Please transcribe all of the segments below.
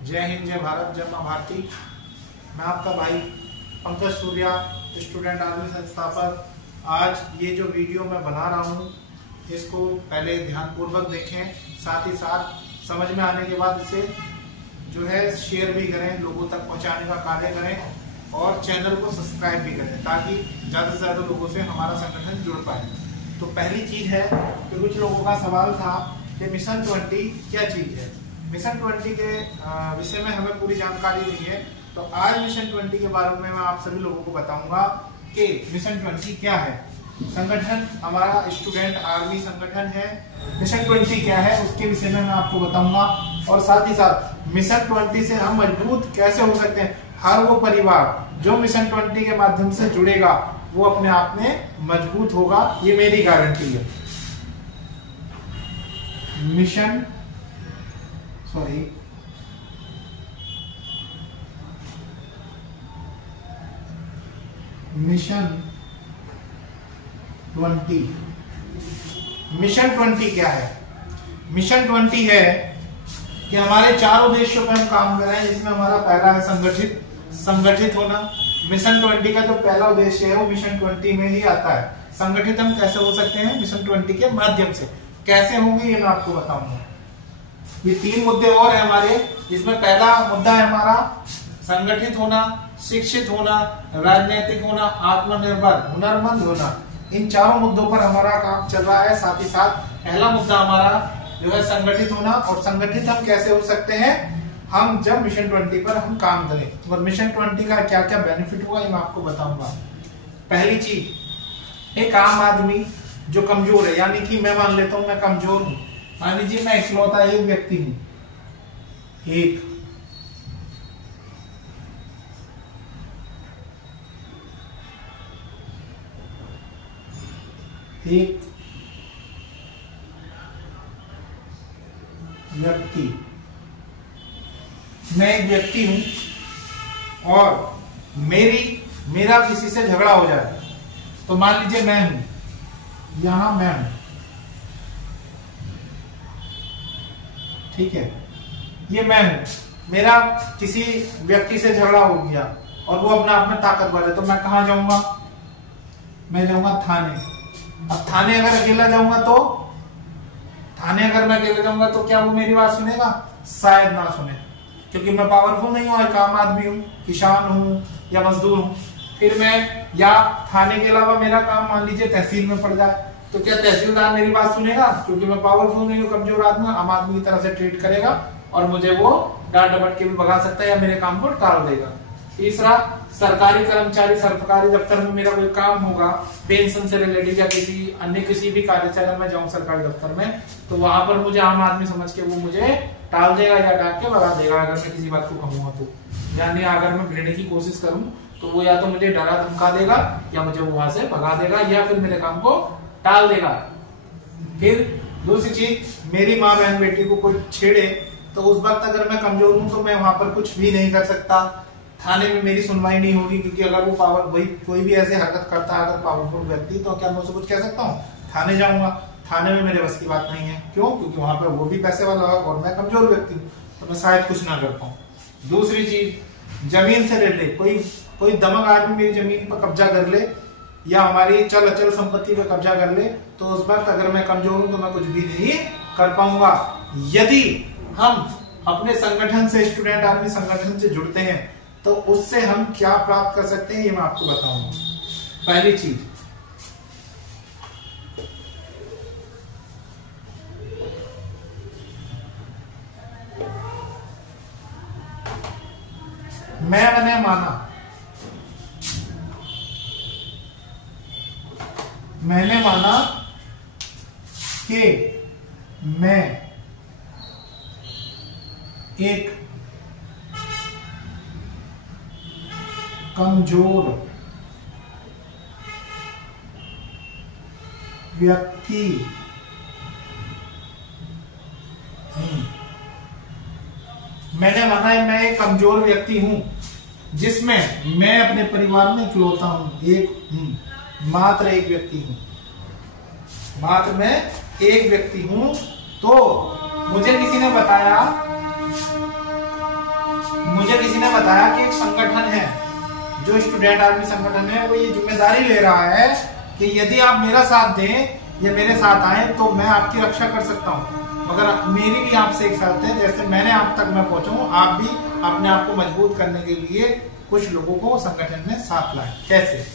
जय हिंद, जय भारत, जय मां भारती। मैं आपका भाई पंकज सूर्या, स्टूडेंट आर्मी संस्थापक। आज ये जो वीडियो मैं बना रहा हूँ इसको पहले ध्यानपूर्वक देखें, साथ ही साथ समझ में आने के बाद इसे जो है शेयर भी करें, लोगों तक पहुँचाने का कार्य करें और चैनल को सब्सक्राइब भी करें ताकि ज़्यादा से ज़्यादा लोगों से हमारा संगठन जुड़ पाए। तो पहली चीज़ है कि कुछ लोगों का सवाल था कि मिशन 20 क्या चीज़ है। मिशन 20 के विषय में हमें पूरी जानकारी नहीं है, तो आज मिशन 20 के बारे में मैं आप सभी लोगों को बताऊंगा कि मिशन 20 क्या है। संगठन हमारा स्टूडेंट आर्मी संगठन है। मिशन 20 क्या है उसके विषय में मैं आपको बताऊंगा और साथ ही साथ मिशन 20 से हम मजबूत कैसे हो सकते हैं। हर वो परिवार जो मिशन 20 के माध्यम से जुड़ेगा वो अपने आप में मजबूत होगा, ये मेरी गारंटी है। मिशन 20। मिशन 20 क्या है? मिशन 20 है कि हमारे 4 उद्देश्यों पर हम काम कर रहे हैं, जिसमें हमारा पहला है संगठित होना। मिशन 20 का जो पहला उद्देश्य है वो मिशन 20 में ही आता है। संगठित हम कैसे हो सकते हैं? मिशन 20 के माध्यम से। कैसे होंगे ये मैं आपको बताऊंगा। ये 3 मुद्दे और है हमारे, जिसमें पहला मुद्दा है हमारा संगठित होना, शिक्षित होना, राजनीतिक होना, आत्मनिर्भर, हुनरमंद होना। इन 4 मुद्दों पर हमारा काम चल रहा है। साथ ही साथ पहला मुद्दा हमारा जो है संगठित होना। और संगठित हम कैसे हो सकते हैं? हम जब मिशन 20 पर हम काम करें। और मिशन 20 का क्या क्या बेनिफिट होगा ये मैं आपको बताऊंगा। पहली चीज, एक आम आदमी जो कमजोर है, यानी कि मैं मान लेता हूं मैं कमजोर हूं, मान लीजिए मैं इकलौता एक व्यक्ति हूं, एक व्यक्ति, मैं एक व्यक्ति हूं और मेरा किसी से झगड़ा हो जाए, तो मान लीजिए मैं हूं, यहां मैं हूं, ठीक है, ये मैं हूं, मेरा किसी व्यक्ति से झगड़ा हो गया और वो अपने आप में ताकतवर है, तो मैं कहां जाऊंगा? मैं जाऊंगा थाने। अब थाने अगर अकेला जाऊंगा तो क्या वो मेरी बात सुनेगा? शायद ना सुने, क्योंकि मैं पावरफुल नहीं हूं, एक आम आदमी हूं, किसान हूं या मजदूर हूं। फिर मैं या थाने के अलावा मेरा काम मान लीजिए तहसील में पड़ जाए, तो क्या तहसीलदार मेरी बात सुनेगा? क्योंकि मैं पावरफुल नहीं हूं, कमजोर आदमी, आम आदमी की तरह से ट्रीट करेगा और मुझे वो डांट डपट के भी भगा सकता है या मेरे काम को टाल देगा। तीसरा, सरकारी कर्मचारी, सरकारी दफ्तर में मेरा कोई काम होगा पेंशन से रिलेटेड या किसी भी कार्यशाला में जाऊं सरकारी दफ्तर में, तो वहां पर मुझे आम आदमी समझ के वो मुझे टाल देगा या डांट के भगा देगा अगर मैं किसी बात को कहूंगा तो। यानी अगर मैं भिड़ने की कोशिश करूं तो वो या तो मुझे डरा धमका देगा या मुझे वहां से भगा देगा या फिर मेरे काम को टाल देगा। फिर दूसरी चीज, मेरी माँ बहन बेटी को कोई छेड़े तो उस वक्त अगर मैं कमजोर हूं तो मैं वहां पर कुछ भी नहीं कर सकता, थाने में मेरी सुनवाई नहीं होगी, क्योंकि अगर वो कोई भी ऐसे हरकत करता है अगर पावरफुल व्यक्ति, तो क्या मैं उसे कुछ कह सकता हूँ? थाने जाऊंगा, थाने में मेरे बस की बात नहीं है। क्यों? क्योंकि वहां पे वो भी पैसे वाला है और मैं कमजोर व्यक्ति हूँ, तो मैं शायद कुछ ना कर पाऊँ। दूसरी चीज, जमीन से रिलेटेड कोई दमक आदमी मेरी जमीन पर कब्जा कर ले या हमारी चल अचल संपत्ति पर कब्जा कर ले, तो उस वक्त अगर मैं कमजोर हूं तो मैं कुछ भी नहीं कर पाऊंगा। यदि हम अपने संगठन से, स्टूडेंट आर्मी संगठन से जुड़ते हैं तो उससे हम क्या प्राप्त कर सकते हैं ये मैं आपको बताऊंगा। पहली चीज, मैंने माना कि मैं एक कमजोर व्यक्ति हूं। मैंने माना है मैं एक कमजोर व्यक्ति हूं जिसमें मैं अपने परिवार में इकलौता हूं, मात्र एक व्यक्ति हूं, मात्र मैं एक व्यक्ति हूं। तो मुझे किसी ने बताया मुझे किसी ने बताया कि एक संगठन है, जो स्टूडेंट आर्मी संगठन है, वो ये जिम्मेदारी ले रहा है कि यदि आप मेरा साथ दें या मेरे साथ आए तो मैं आपकी रक्षा कर सकता हूँ, मगर मेरी भी आपसे एक साथ है, जैसे मैंने आप तक मैं पहुंचा हूँ, आप भी अपने आप को मजबूत करने के लिए कुछ लोगों को संगठन में साथ लाए। कैसे?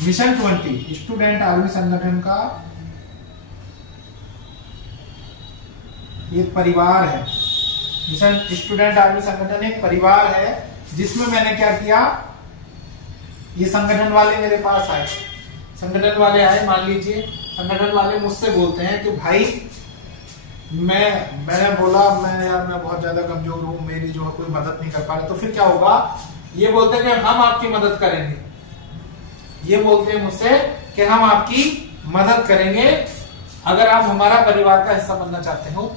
मिशन 20 स्टूडेंट आर्मी संगठन का एक परिवार है। मिशन स्टूडेंट आर्मी संगठन एक परिवार है जिसमें मैंने क्या किया, ये संगठन वाले मेरे पास आए, संगठन वाले आए, मान लीजिए संगठन वाले मुझसे बोलते हैं कि भाई मैंने बोला मैं बहुत ज्यादा कमजोर हूं, मेरी जो है कोई मदद नहीं कर पा रहे, तो फिर क्या होगा, ये बोलते हैं कि हम आपकी मदद करेंगे, ये बोलते हैं मुझसे कि हम आपकी मदद करेंगे अगर आप हमारा परिवार का हिस्सा बनना चाहते हो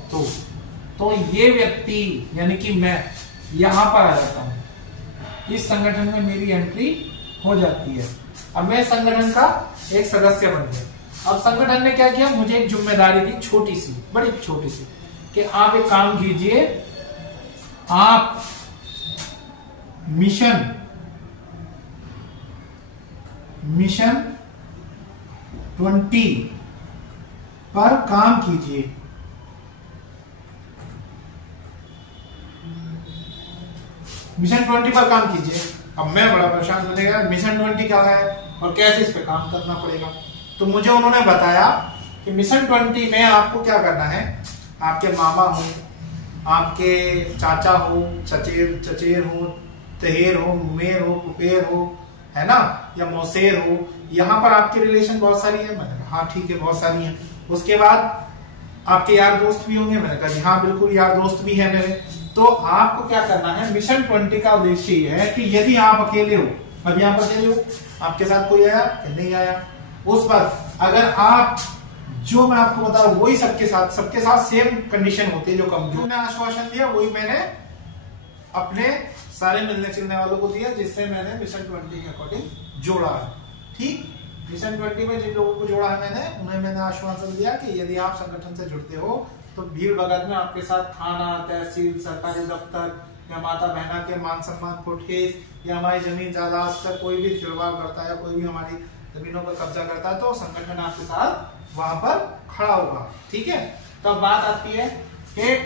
तो ये व्यक्ति यानी कि मैं यहां पर आ जाता हूं, इस संगठन में मेरी एंट्री हो जाती है। अब मैं संगठन का एक सदस्य बन गया। अब संगठन ने क्या किया, मुझे एक जिम्मेदारी दी, छोटी सी, बड़ी छोटी सी, कि आप एक काम कीजिए, आप मिशन 20 पर काम कीजिए। मिशन 20 पर काम कीजिए। अब मैं बड़ा परेशान होने गया, मिशन 20 क्या है और कैसे इस पे काम करना पड़ेगा। तो मुझे उन्होंने बताया कि मिशन 20 में आपको क्या करना है, आपके मामा हो, आपके चाचा हो, चचेर हो, तहेर हो, मेर हो, पुपेर हो, है ना, या मौसेर हो, यहाँ पर आपके रिलेशन बहुत सारी है। मैंने कहा हाँ ठीक है, बहुत सारी हैं। उसके बाद आपके यार दोस्त भी होंगे। मैंने कहा हाँ बिल्कुल, यार दोस्त भी है मेरे। तो आपको क्या करना है, मिशन 20 का उद्देश्य ये है कि यदि आप अकेले हो, अब यहाँ पर अकेले हो, आपके साथ कोई आया कि नहीं आया, उस पर अगर आप जो मैं आपको बता रहा हूं वही सबके साथ सेम कंडीशन होती है, जो कमजोर ने आश्वासन दिया वही मैंने अपने सारे मिलने जुलने वालों को दिया, जिससे मैंने मिशन 20 के अकॉर्डिंग जोड़ा है। ठीक, मिशन 20 में जिन लोगों को जोड़ा है उन्हें मैंने आश्वासन दिया कि यदि आप संगठन से जुड़ते हो तो भीड़ भगत में आपके साथ थाना, तहसील, सरकारी दफ्तर या माता बहना के मान सम्मान को ठेस या हमारी जमीन जायदाद पर कोई भी छिड़वाड़ करता है, कोई भी हमारी जमीनों पर कब्जा करता है, तो संगठन आपके साथ वहां पर खड़ा होगा। ठीक है, तो अब बात आती है कि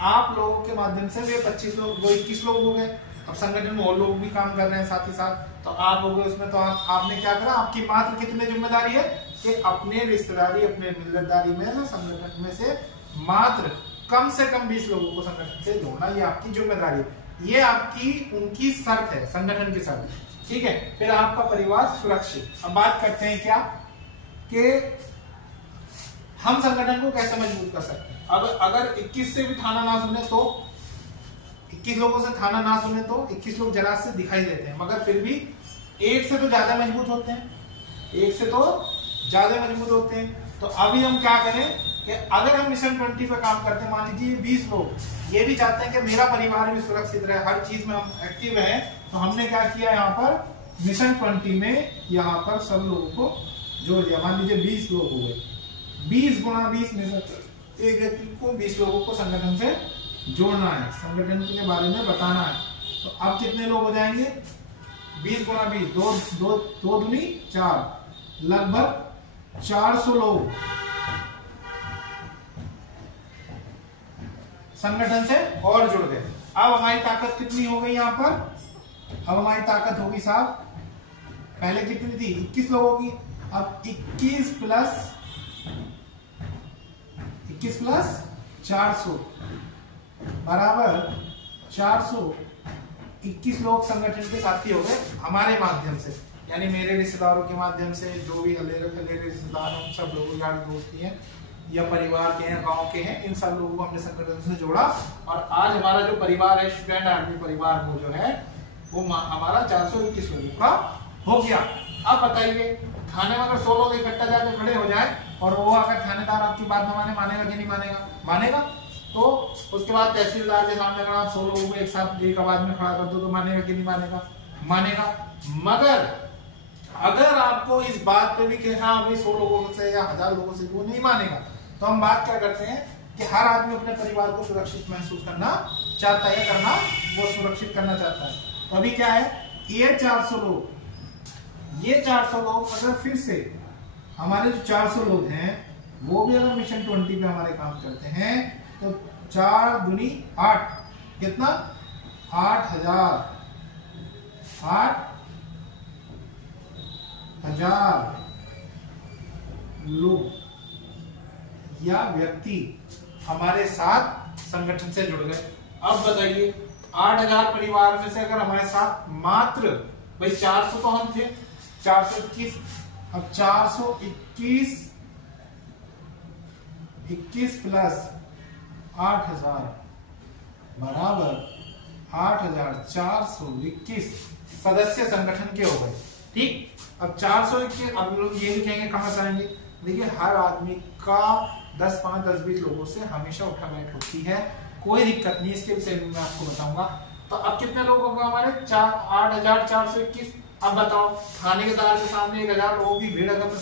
आप लोगों के माध्यम से वे 25 लोग, वो 21 लोग हो गए। अब संगठन में और लोग भी काम कर रहे हैं साथ ही साथ, तो आप हो गए उसमें। तो आपने क्या करा, आपकी मात्र कितनी जिम्मेदारी है कि अपने रिश्तेदारी, अपने मिल्लतदारी में से संगठन में से मात्र कम से कम 20 लोगों को संगठन से जोड़ना, ये आपकी जिम्मेदारी है। ये आपकी उनकी शर्त है, संगठन की शर्त। ठीक है, फिर आपका परिवार सुरक्षित। अब बात करते हैं क्या कि हम संगठन को कैसे मजबूत कर सकते हैं। अब अगर 21 से भी थाना ना सुने तो 21 लोगों से थाना ना सुने तो 21 लोग जरा से दिखाई देते हैं, मगर फिर भी एक से तो ज्यादा मजबूत होते हैं, एक से तो ज्यादा मजबूत होते हैं। तो अभी हम क्या करें कि अगर हम मिशन 20 पर काम करते हैं, मान लीजिए 20 लोग ये भी चाहते हैं कि मेरा परिवार भी सुरक्षित रहे, हर चीज में हम एक्टिव हैं, तो हमने क्या किया, यहाँ पर मिशन 20 में यहाँ पर सब लोगों को जोड़ दिया। मान लीजिए 20 लोग हो गए, 20 गुणा 20 में से एक व्यक्ति को 20 लोगों को संगठन से जोड़ना है, संगठन के बारे में बताना है। तो अब कितने लोग हो जाएंगे, 20 गुणा 20, दो दूनी 4, लगभग 400 लोग संगठन से और जुड़ गए। अब हमारी ताकत कितनी हो गई यहाँ पर, अब हमारी ताकत होगी साहब, पहले कितनी थी 21 लोगों की, अब 21 प्लस 400 बराबर 400, 21 लोग संगठन के साथी हो गए हमारे माध्यम से, यानी मेरे रिश्तेदारों के माध्यम से, जो भी अलेरे रिश्तेदार हैं, सब लोग यार दोस्ती हैं या परिवार के हैं, गांव के हैं, इन सब लोगों को हमने संगठन से जोड़ा। और आज हमारा जो परिवार है, स्टूडेंट आर्मी परिवार, वो जो है वो हमारा 421 लोगों का हो गया। अब बताइए, थाने में अगर 100 लोग इकट्ठा जाकर खड़े हो जाए और वो अगर थानेदार आपकी बात न माने, मानेगा कि नहीं मानेगा, मानेगा। तो उसके बाद तहसीलदार के सामने अगर आप 100 लोगों को एक साथ एक आवाज में खड़ा कर दो तो मानेगा कि नहीं मानेगा, मानेगा। मगर अगर आपको इस बात पे भी कि हाँ भाई 100 लोगों से या 1000 लोगों से वो नहीं मानेगा, तो हम बात क्या करते हैं कि हर आदमी अपने परिवार को सुरक्षित महसूस करना चाहता है करना, वो सुरक्षित करना चाहता है। तो अभी क्या है, ये 400 लोग, ये 400 लोग अगर फिर से हमारे जो 400 लोग हैं वो भी अगर मिशन 20 पे हमारे काम करते हैं तो 4 दूनी 8, कितना 8,000 लोग या व्यक्ति हमारे साथ संगठन से जुड़ गए। अब बताइए 8,000 परिवार में से अगर हमारे साथ मात्र भाई 400 तो हम थे, 421, अब 421 प्लस 8,000 बराबर 8,421 सदस्य संगठन के हो गए। ठीक, अब 421, अब लोग ये भी कहेंगे कहां से आएंगे। देखिए हर आदमी का 10, 5, 10, 20 लोगों से हमेशा उठा बैठ होती है, कोई दिक्कत नहीं, इसके विषय में मैं आपको बताऊंगा। तो अब कितने लोग होंगे हमारे 8,421। अब बताओ थाने के द्वार के सामने 1,000 लोगों की भीड़ अगर मैं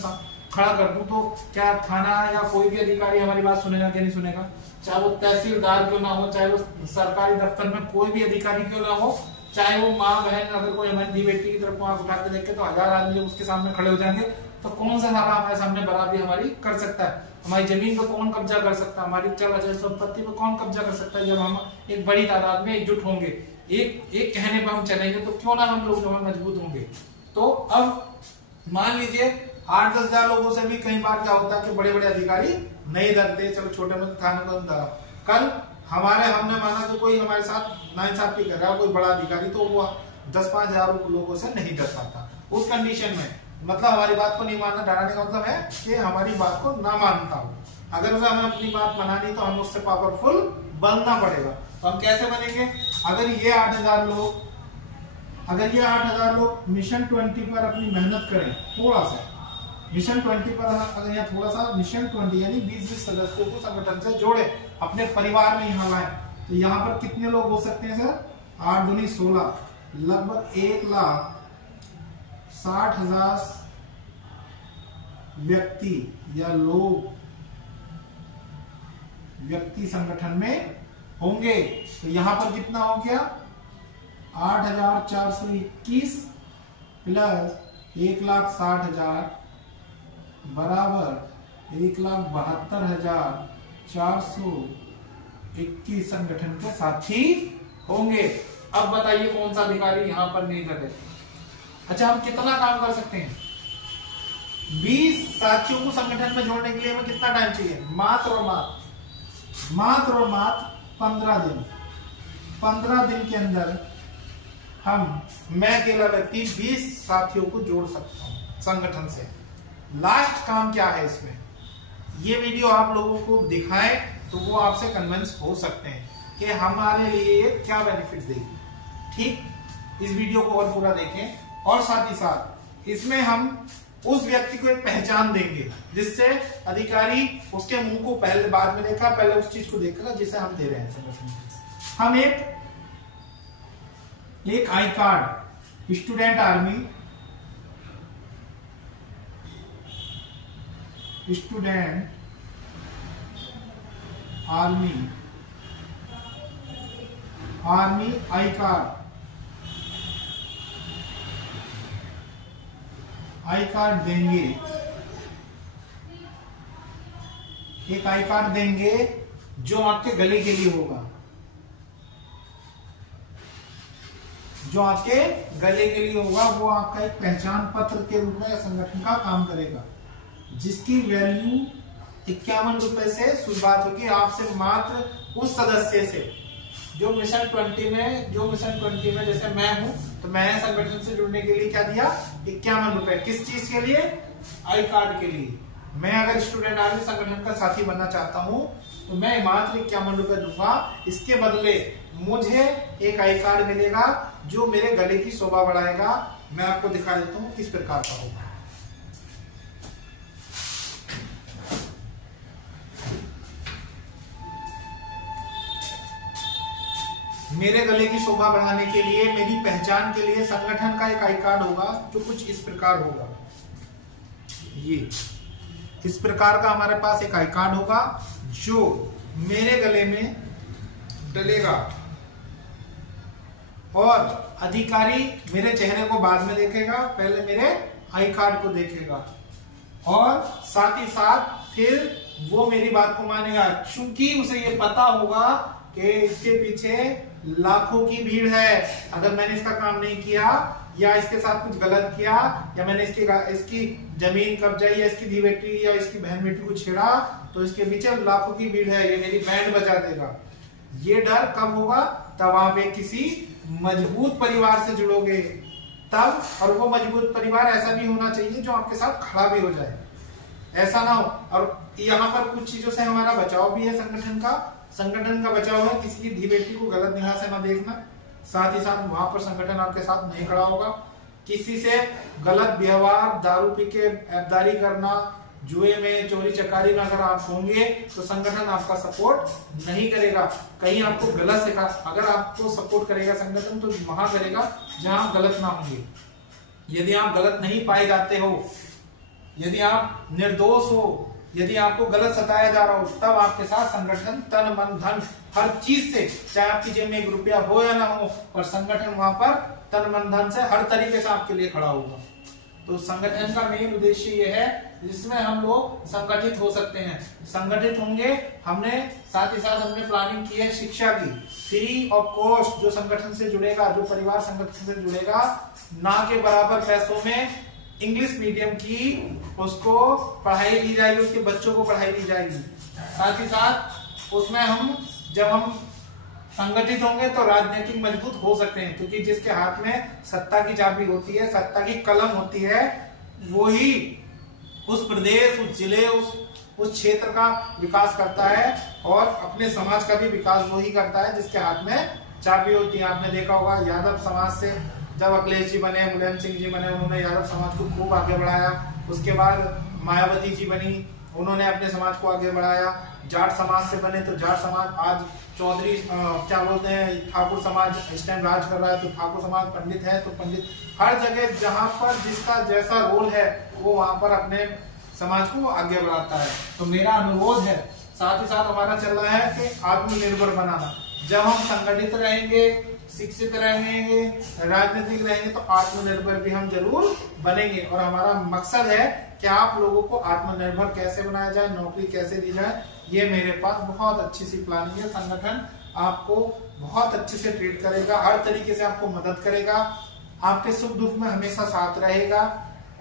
खड़ा कर दूं तो क्या थाना या कोई भी अधिकारी हमारी बात सुनेगा क्या नहीं सुनेगा? चाहे वो तहसीलदार क्यों ना हो, चाहे वो सरकारी दफ्तर में कोई भी अधिकारी क्यों ना हो, चाहे वो माँ बहन, अगर कोई हमारी बेटी की तरफ आंख उठा के देखे तो 1,000 आदमी उसके सामने खड़े हो जाएंगे। तो कौन सा साला हमारे सामने बराबरी हमारी कर सकता है? हमारी जमीन पर कौन कब्जा कर सकता है? हमारी चल अचल संपत्ति पर कौन कब्जा कर सकता है? जब हम एक बड़ी तादाद में एकजुट होंगे, एक कहने पर हम चलेंगे तो क्यों ना हम लोग जो है मजबूत होंगे। तो अब मान लीजिए 8-10 हजार लोगों से भी कई बार क्या होता है कि बड़े बड़े अधिकारी नहीं डरते, चलो छोटे मोटे थाने को डरा। कल हमने माना कि कोई हमारे साथ नाइंसाफी कर रहा है, कोई बड़ा अधिकारी, तो वो 10-5 हजार लोगों से नहीं डर पाता। उस कंडीशन में मतलब हमारी बात को नहीं मानना, डराने का मतलब है कि हमारी बात को ना मानता हो। अगर उसे हमें अपनी बात बनानी तो हमें उससे पावरफुल बनना पड़ेगा। तो हम कैसे बनेंगे? अगर ये 8,000 लोग मिशन 20 पर अपनी मेहनत करें, थोड़ा सा मिशन 20 पर अगर यहाँ थोड़ा सा मिशन 20 यानी 20 सदस्यों को संगठन से जोड़े, अपने परिवार में यहाँ लाए, तो यहाँ पर कितने लोग हो सकते हैं सर? 8 दूनी 16, लगभग 1,60,000 व्यक्ति संगठन में होंगे। तो यहाँ पर कितना हो गया? 8,421 प्लस 1,60,000 बराबर 1,72,421 संगठन के साथी होंगे। अब बताइए कौन सा अधिकारी यहाँ पर नहीं लगे? अच्छा, हम कितना काम कर सकते हैं? 20 साथियों को संगठन में जोड़ने के लिए हमें कितना टाइम चाहिए? मात्र और मात्र 15 दिन। 15 दिन के अंदर मैं अकेला व्यक्ति 20 साथियों को जोड़ सकता हूं संगठन से। लास्ट काम क्या है इसमें? ये वीडियो आप लोगों को दिखाएं तो वो आपसे कन्विंस हो सकते हैं कि हमारे लिए क्या बेनिफिट देगी। ठीक, इस वीडियो को और पूरा देखें और साथ ही साथ इसमें हम उस व्यक्ति को एक पहचान देंगे जिससे अधिकारी उसके मुंह को पहले बाद में देखा, पहले उस चीज को देखेगा जिसे हम दे रहे हैं संगठन। हम एक I card student army I card देंगे। एक आई कार्ड देंगे जो आपके गले के लिए होगा, वो आपका एक पहचान पत्र के रूप में संगठन का काम करेगा, जिसकी वैल्यू 51 रुपए से शुरुआत होगी आपसे मात्र उस सदस्य से जो मिशन 20 में जैसे मैं हूं, तो मैं संगठन से जुड़ने के लिए क्या दिया? 51 रुपए। किस चीज के लिए? आई कार्ड के लिए। मैं अगर स्टूडेंट आर्मी संगठन का साथी बनना चाहता हूं तो मैं मात्र 51 रुपए दूंगा। इसके बदले मुझे एक आई कार्ड मिलेगा जो मेरे गले की शोभा बढ़ाएगा। मैं आपको दिखा देता हूं किस प्रकार का होगा। मेरे गले की शोभा बढ़ाने के लिए, मेरी पहचान के लिए संगठन का एक आई कार्ड होगा जो कुछ इस प्रकार होगा। ये इस प्रकार का हमारे पास एक आई कार्ड होगा जो मेरे गले में डलेगा। और अधिकारी मेरे चेहरे को बाद में देखेगा, पहले मेरे आई कार्ड को देखेगा और साथ ही साथ फिर वो मेरी बात को मानेगा, क्योंकि उसे ये पता होगा कि इसके पीछे लाखों की भीड़ है। अगर मैंने इसका काम नहीं किया या इसके साथ कुछ गलत किया या मैंने इसकी जमीन कब्जा या इसकी धी बेटी या इसकी बहन बेटी को छेड़ा तो इसके पीछे लाखों की भीड़ है, ये मेरी बैंड बजा देगा। ये डर कब होगा? तब आप एक किसी मजबूत परिवार से जुड़ोगे तब, और वो मजबूत परिवार ऐसा भी होना चाहिए जो आपके साथ खड़ा भी हो जाए, ऐसा ना हो। और यहाँ पर कुछ चीजों से हमारा बचाव भी है, संगठन का बचाव है, किसी की धी बेटी को गलत निगाह से ना देखना, साथ ही साथ वहां पर संगठन आपके साथ नहीं खड़ा होगा। किसी से गलत व्यवहार, दारू पी के ऐबदारी करना, जुए में चोरी चकारी में अगर आप होंगे तो संगठन आपका सपोर्ट नहीं करेगा। कहीं आपको गलत सिखा, अगर आपको सपोर्ट करेगा संगठन तो वहां करेगा जहां आप गलत ना होंगे। यदि आप गलत नहीं पाए जाते हो, यदि आप निर्दोष हो, यदि आपको गलत सताया जा रहा हो, तब आपके साथ संगठन तन मन धन हर चीज से, चाहे आपकी जेब में 1 रुपया हो या ना हो, और संगठन वहां पर तन मन धन से हर तरीके से आपके लिए खड़ा होगा। तो संगठन का मेन उद्देश्य ये है जिसमें हम लोग संगठित हो सकते हैं। संगठित होंगे, हमने साथ ही साथ हमने प्लानिंग की है शिक्षा की, फ्री ऑफ कॉस्ट। जो संगठन से जुड़ेगा, जो परिवार संगठन से जुड़ेगा, ना के बराबर पैसों में इंग्लिश मीडियम की उसको पढ़ाई दी जाएगी, उसके बच्चों को पढ़ाई दी जाएगी। साथ ही साथ उसमें जब हम संगठित होंगे तो राजनीतिक मजबूत हो सकते हैं, क्योंकि जिसके हाथ में सत्ता की चाबी होती है, सत्ता की कलम होती है, वो ही उस प्रदेश, उस जिले, उस क्षेत्र का विकास करता है और अपने समाज का भी विकास वो ही करता है जिसके हाथ में चाबी होती है। आपने देखा होगा यादव समाज से जब अखिलेश जी बने, मुलायम सिंह जी बने, उन्होंने यादव समाज को खूब आगे बढ़ाया। उसके बाद मायावती जी बनी, उन्होंने अपने समाज को आगे बढ़ाया। जाट समाज से बने तो जाट समाज आज चौधरी क्या बोलते हैं, ठाकुर समाज इस टाइम राज कर रहा है, तो ठाकुर समाज, पंडित है तो पंडित, हर जगह जहां पर जिसका जैसा रोल है वो वहां पर अपने समाज को आगे बढ़ाता है। तो मेरा अनुरोध है, साथ ही साथ हमारा चल रहा है कि आत्मनिर्भर बनाना। जब हम संगठित रहेंगे, शिक्षित रहेंगे, राजनीतिक रहेंगे तो आत्मनिर्भर भी हम जरूर बनेंगे। और हमारा मकसद है कि आप लोगों को आत्मनिर्भर कैसे बनाया जाए, नौकरी कैसे दी जाए, ये मेरे पास बहुत अच्छी सी प्लानिंग है। संगठन आपको बहुत अच्छे से ट्रीट करेगा, हर तरीके से आपको मदद करेगा, आपके सुख दुख में हमेशा साथ रहेगा।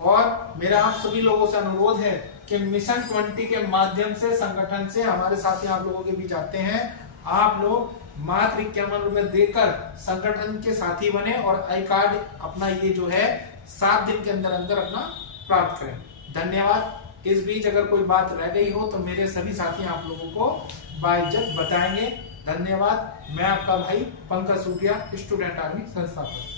और मेरा आप सभी लोगों से अनुरोध है कि मिशन 20 के माध्यम से संगठन से हमारे साथी आप लोगों के बीच आते हैं। आप लोग मात्र 51 रुपए देकर संगठन के साथी बने और आई कार्ड अपना ये जो है 7 दिन के अंदर अंदर अपना प्राप्त करें। धन्यवाद। इस बीच अगर कोई बात रह गई हो तो मेरे सभी साथी आप लोगों को बाइज्जत बताएंगे। धन्यवाद। मैं आपका भाई पंकज सूटिया, स्टूडेंट आर्मी संस्थापक।